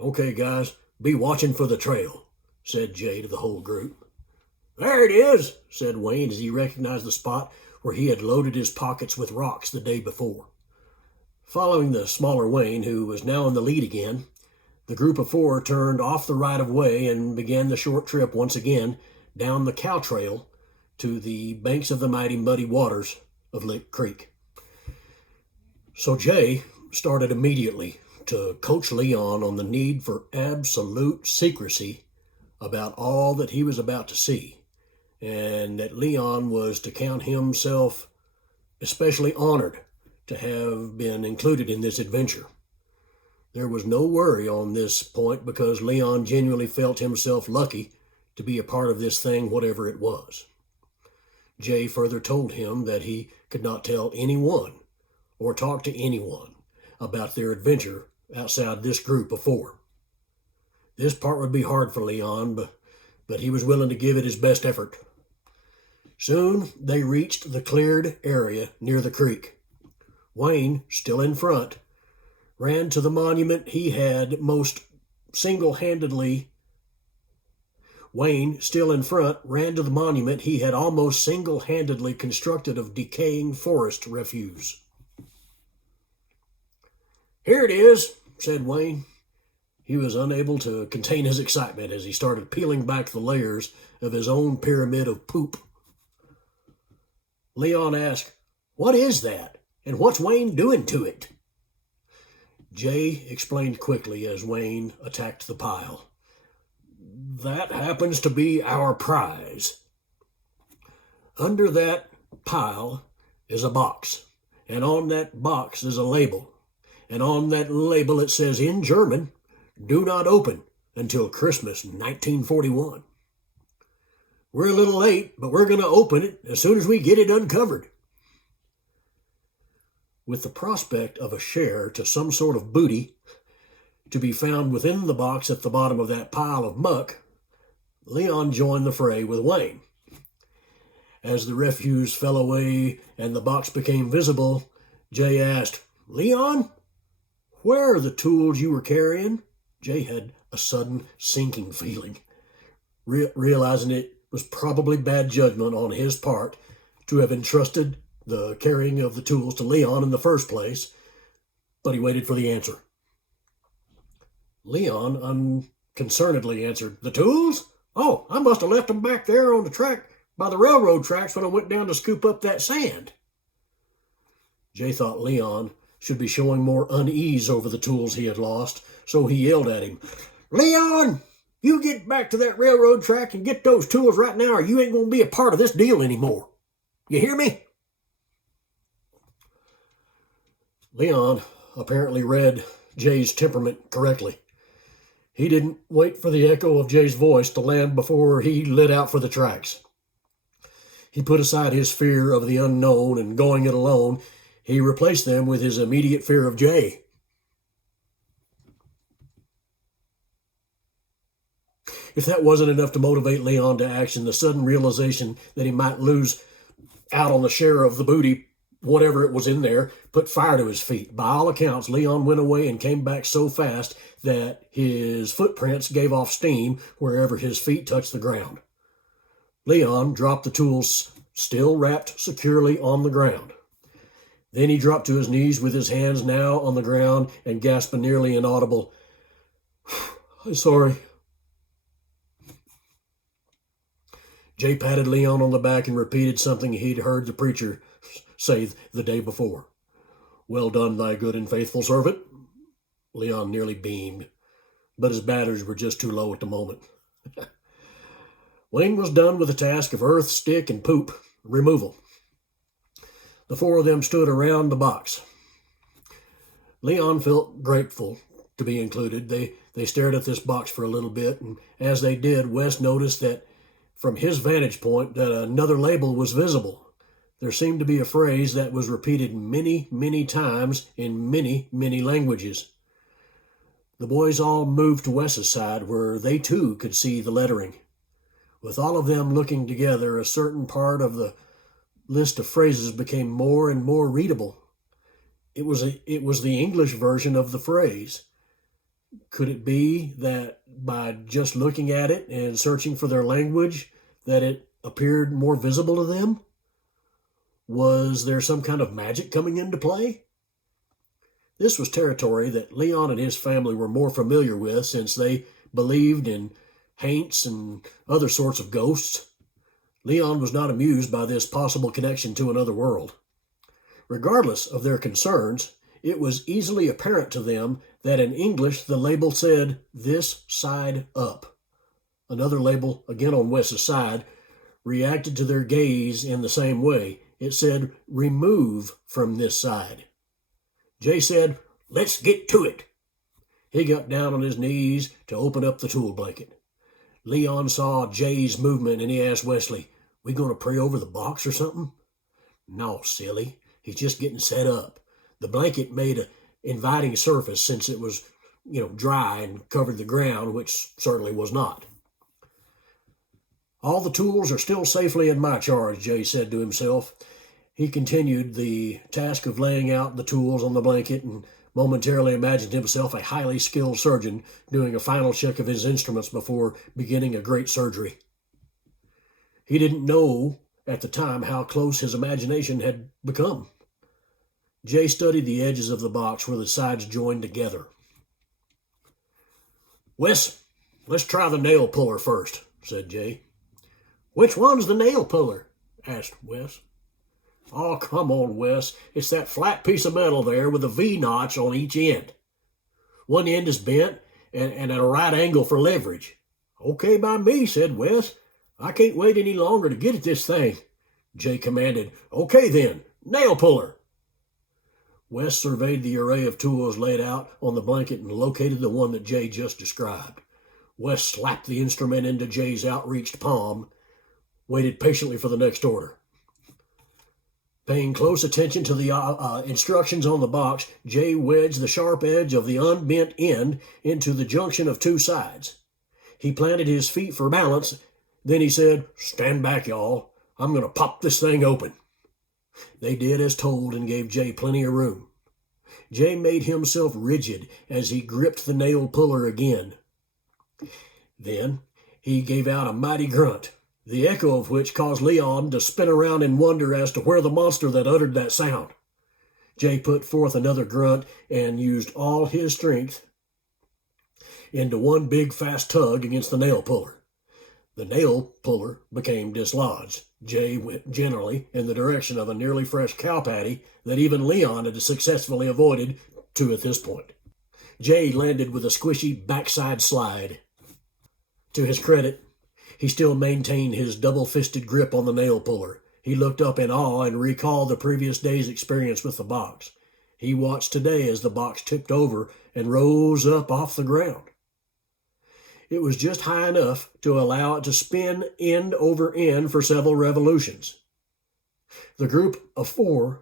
"Okay, guys, be watching for the trail," said Jay to the whole group. "There it is," said Wayne as he recognized the spot where he had loaded his pockets with rocks the day before. Following the smaller Wayne, who was now in the lead again, the group of four turned off the right-of-way and began the short trip once again down the cow trail to the banks of the mighty muddy waters of Lick Creek. So Jay started immediately to coach Leon on the need for absolute secrecy about all that he was about to see, and that Leon was to count himself especially honored to have been included in this adventure. There was no worry on this point because Leon genuinely felt himself lucky to be a part of this thing, whatever it was. Jay further told him that he could not tell anyone or talk to anyone about their adventure outside this group of four. This part would be hard for Leon, but he was willing to give it his best effort. Soon they reached the cleared area near the creek. Wayne, still in front, ran to the monument he had most single-handedly Wayne, still in front, ran to the monument he had almost single-handedly constructed of decaying forest refuse. "Here it is," said Wayne. He was unable to contain his excitement as he started peeling back the layers of his own pyramid of poop. Leon asked, "What is that? And what's Wayne doing to it?" Jay explained quickly as Wayne attacked the pile. "That happens to be our prize. Under that pile is a box, and on that box is a label, and on that label it says in German, 'Do not open until Christmas 1941. We're a little late, but we're going to open it as soon as we get it uncovered." With the prospect of a share to some sort of booty to be found within the box at the bottom of that pile of muck, Leon joined the fray with Wayne. As the refuse fell away and the box became visible, Jay asked, "Leon, where are the tools you were carrying?" Jay had a sudden sinking feeling, realizing it was probably bad judgment on his part to have entrusted the carrying of the tools to Leon in the first place, but he waited for the answer. Leon unconcernedly answered, "The tools? Oh, I must have left them back there on the track by the railroad tracks when I went down to scoop up that sand." Jay thought Leon should be showing more unease over the tools he had lost, so he yelled at him, "Leon, you get back to that railroad track and get those tools right now, or you ain't going to be a part of this deal anymore. You hear me?" Leon apparently read Jay's temperament correctly. He didn't wait for the echo of Jay's voice to land before he lit out for the tracks. He put aside his fear of the unknown and going it alone. He replaced them with his immediate fear of Jay. If that wasn't enough to motivate Leon to action, the sudden realization that he might lose out on the share of the booty, whatever it was in there, put fire to his feet. By all accounts, Leon went away and came back so fast that his footprints gave off steam wherever his feet touched the ground. Leon dropped the tools, still wrapped securely, on the ground. Then he dropped to his knees with his hands now on the ground and gasped a nearly inaudible, "I'm sorry." Jay patted Leon on the back and repeated something he'd heard the preacher say the day before. "Well done, thy good and faithful servant." Leon nearly beamed, but his batteries were just too low at the moment. Wayne was done with the task of earth, stick, and poop removal. The four of them stood around the box. Leon felt grateful to be included. They stared at this box for a little bit, and as they did, Wes noticed that from his vantage point that another label was visible. There seemed to be a phrase that was repeated many, many times in many, many languages. The boys all moved to Wes's side where they too could see the lettering. With all of them looking together, a certain part of the list of phrases became more and more readable. It was the English version of the phrase. Could it be that by just looking at it and searching for their language that it appeared more visible to them? Was there some kind of magic coming into play? This was territory that Leon and his family were more familiar with since they believed in haints and other sorts of ghosts. Leon was not amused by this possible connection to another world. Regardless of their concerns, it was easily apparent to them that in English the label said, "This side up." Another label, again on Wes's side, reacted to their gaze in the same way. It said, "Remove from this side." Jay said, "Let's get to it." He got down on his knees to open up the tool blanket. Leon saw Jay's movement and he asked Wesley, "We gonna pray over the box or something?" "No, silly. He's just getting set up." The blanket made an inviting surface since it was, dry and covered the ground, which certainly was not. "All the tools are still safely in my charge," Jay said to himself. He continued the task of laying out the tools on the blanket and momentarily imagined himself a highly skilled surgeon doing a final check of his instruments before beginning a great surgery. He didn't know at the time how close his imagination had become. Jay studied the edges of the box where the sides joined together. "Wes, let's try the nail puller first," said Jay. "Which one's the nail puller?" asked Wes. "Oh, come on, Wes. It's that flat piece of metal there with a V-notch on each end. One end is bent and at a right angle for leverage." "Okay by me," said Wes. "I can't wait any longer to get at this thing." Jay commanded, "Okay then, nail puller." Wes surveyed the array of tools laid out on the blanket and located the one that Jay just described. Wes slapped the instrument into Jay's outreached palm, waited patiently for the next order. Paying close attention to the instructions on the box, Jay wedged the sharp edge of the unbent end into the junction of two sides. He planted his feet for balance, then he said, "Stand back, y'all. I'm going to pop this thing open." They did as told and gave Jay plenty of room. Jay made himself rigid as he gripped the nail puller again. Then he gave out a mighty grunt, the echo of which caused Leon to spin around in wonder as to where the monster that uttered that sound. Jay put forth another grunt and used all his strength into one big fast tug against the nail puller. The nail puller became dislodged. Jay went generally in the direction of a nearly fresh cow patty that even Leon had successfully avoided at this point. Jay landed with a squishy backside slide. To his credit, he still maintained his double-fisted grip on the nail puller. He looked up in awe and recalled the previous day's experience with the box. He watched today as the box tipped over and rose up off the ground. It was just high enough to allow it to spin end over end for several revolutions. The group of four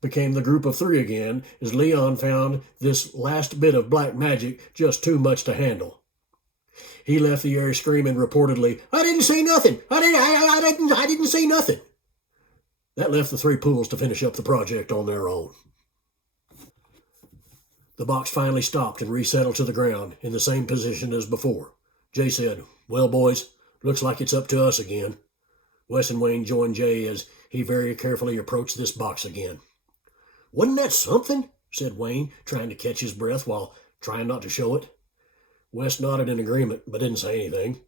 became the group of three again as Leon found this last bit of black magic just too much to handle. He left the area screaming reportedly, "I didn't see nothing! I didn't see nothing!" That left the three pools to finish up the project on their own. The box finally stopped and resettled to the ground in the same position as before. Jay said, "Well, boys, looks like it's up to us again." Wes and Wayne joined Jay as he very carefully approached this box again. "Wasn't that something?" said Wayne, trying to catch his breath while trying not to show it. Wes nodded in agreement, but didn't say anything.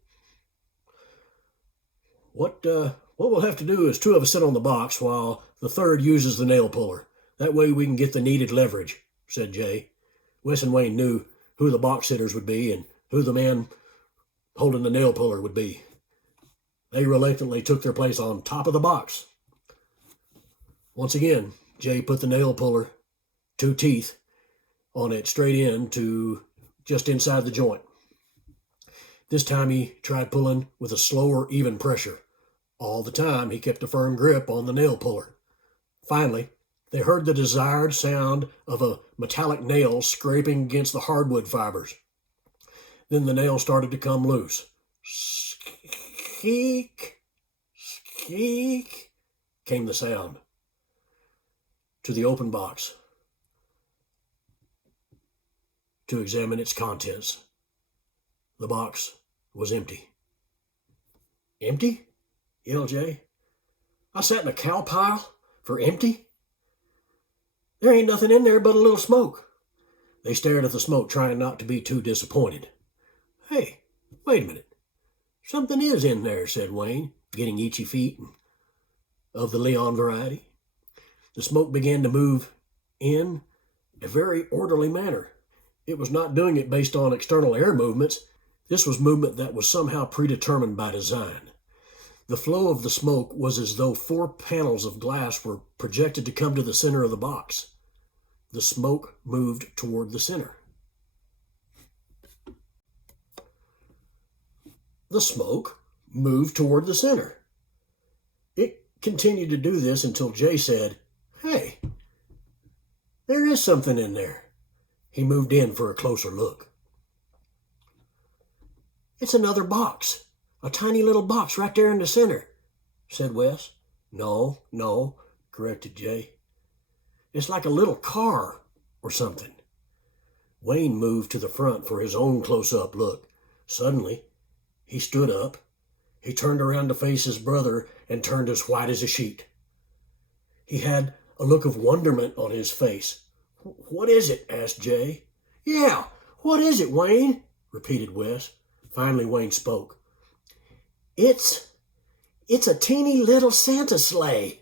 What we'll have to do is two of us sit on the box while the third uses the nail puller. That way we can get the needed leverage," said Jay. Wes and Wayne knew who the box sitters would be and who the man holding the nail puller would be. They reluctantly took their place on top of the box. Once again, Jay put the nail puller, two teeth, on it straight in to just inside the joint. This time he tried pulling with a slower, even pressure. All the time he kept a firm grip on the nail puller. Finally, they heard the desired sound of a metallic nail scraping against the hardwood fibers. Then the nail started to come loose. Squeak, squeak, came the sound. To the open box to examine its contents. The box was empty. Empty? Yelled Jay. I sat in a cow pile for empty? There ain't nothing in there but a little smoke. They stared at the smoke, trying not to be too disappointed. Hey, wait a minute. Something is in there, said Wayne, getting itchy feet of the Leon variety. The smoke began to move in a very orderly manner. It was not doing it based on external air movements. This was movement that was somehow predetermined by design. The flow of the smoke was as though 4 panels of glass were projected to come to the center of the box. The smoke moved toward the center. The smoke moved toward the center. It continued to do this until Jay said, Hey, there is something in there. He moved in for a closer look. It's another box. A tiny little box right there in the center, said Wes. No, corrected Jay. It's like a little car or something. Wayne moved to the front for his own close-up look. Suddenly, he stood up. He turned around to face his brother and turned as white as a sheet. He had a look of wonderment on his face. What is it? Asked Jay. Yeah, what is it, Wayne? Repeated Wes. Finally, Wayne spoke. It's a teeny little Santa sleigh.